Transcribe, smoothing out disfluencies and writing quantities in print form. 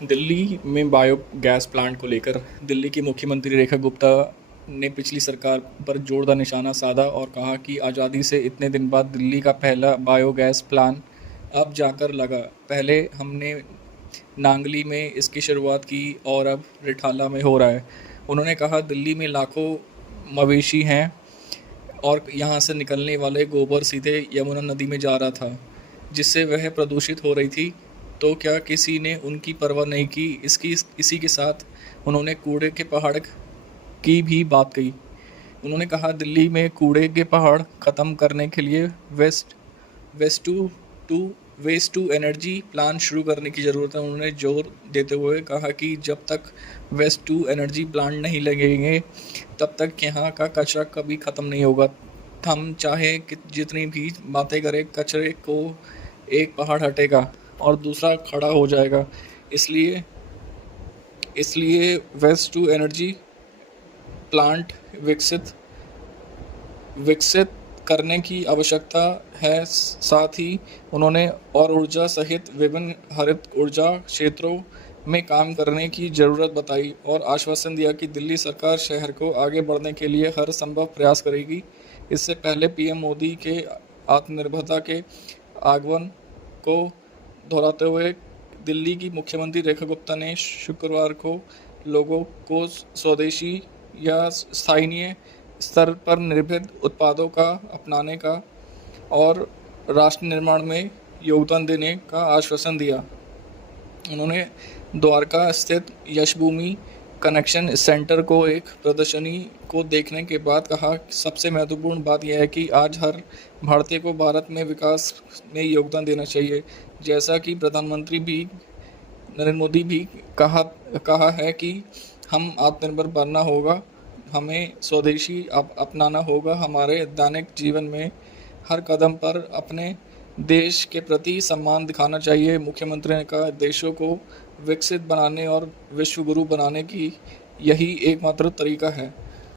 दिल्ली में biogas plant को लेकर दिल्ली की मुख्यमंत्री रेखा गुप्ता ने पिछली सरकार पर जोरदार निशाना साधा और कहा कि आज़ादी से इतने दिन बाद दिल्ली का पहला बायोगैस प्लांट अब जाकर लगा। पहले हमने नांगली में इसकी शुरुआत की और अब रिठाला में हो रहा है। उन्होंने कहा दिल्ली में लाखों मवेशी हैं और यहाँ से निकलने वाले गोबर सीधे यमुना नदी में जा रहा था, जिससे वह प्रदूषित हो रही थी। तो क्या किसी ने उनकी परवाह नहीं की? इसी के साथ उन्होंने कूड़े के पहाड़ की भी बात कही। उन्होंने कहा दिल्ली में कूड़े के पहाड़ ख़त्म करने के लिए waste to to waste to energy plant शुरू करने की ज़रूरत है। उन्होंने जोर देते हुए कहा कि जब तक वेस्ट टू एनर्जी प्लांट नहीं लगेंगे तब तक यहाँ का कचरा कभी ख़त्म नहीं होगा। हम चाहे कि जितनी भी बातें करें, कचरे को एक पहाड़ हटेगा और दूसरा खड़ा हो जाएगा। इसलिए इसलिए वेस्ट टू एनर्जी प्लांट विकसित करने की आवश्यकता है। साथ ही उन्होंने और ऊर्जा सहित विभिन्न हरित ऊर्जा क्षेत्रों में काम करने की ज़रूरत बताई और आश्वासन दिया कि दिल्ली सरकार शहर को आगे बढ़ने के लिए हर संभव प्रयास करेगी। इससे पहले पीएम मोदी के आत्मनिर्भरता के आह्वान को दोहराते हुए दिल्ली की मुख्यमंत्री रेखा गुप्ता ने शुक्रवार को लोगों को स्वदेशी या स्थानीय स्तर पर निर्मित उत्पादों का अपनाने का और राष्ट्र निर्माण में योगदान देने का आश्वासन दिया। उन्होंने द्वारका स्थित यशभूमि कनेक्शन सेंटर को एक प्रदर्शनी को देखने के बाद कहा सबसे महत्वपूर्ण बात यह है कि आज हर भारतीय को भारत में विकास में योगदान देना चाहिए। जैसा कि प्रधानमंत्री भी नरेंद्र मोदी भी कहा है कि हम आत्मनिर्भर बनना होगा, हमें स्वदेशी अपनाना होगा। हमारे दैनिक जीवन में हर कदम पर अपने देश के प्रति सम्मान दिखाना चाहिए। मुख्यमंत्री ने कहा देशों को विकसित बनाने और विश्व गुरु बनाने की यही एकमात्र तरीका है।